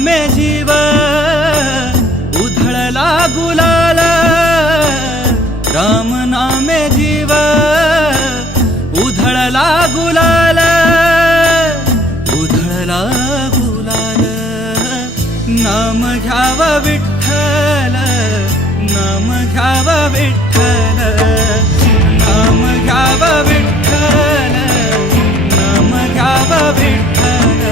नामे जीव उधळला गुलाल, राम नामे जीव उधळला गुलाल, उधळला गुलाल। नाम घ्याव विठ्ठल, नाम घ्याव विठ्ठल, नाम घ्याव विठ्ठल, नाम घ्याव विठ्ठल,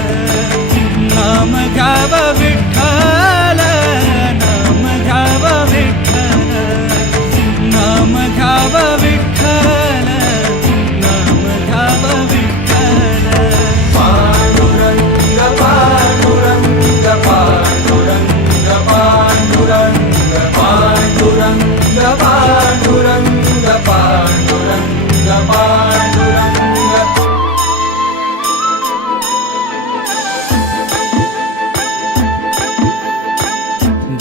नाम घ्याव विठ्ठल, नाम घ्याव विठ्ठल, नाम घ्याव विठ्ठल, नाम घ्याव विठ्ठल। पांडुरंग पांडुरंग पांडुरंग पांडुरंग पांडुरंग पांडुरंग पांडुरंग पांडुरंग।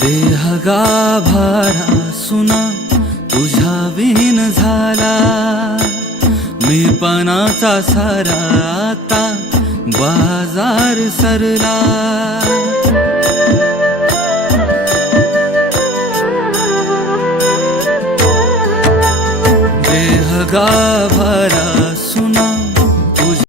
देह गाभारा सुना तुझ्या विहीन झाला, मी पणाचा सारा आता बाजार सरला। देह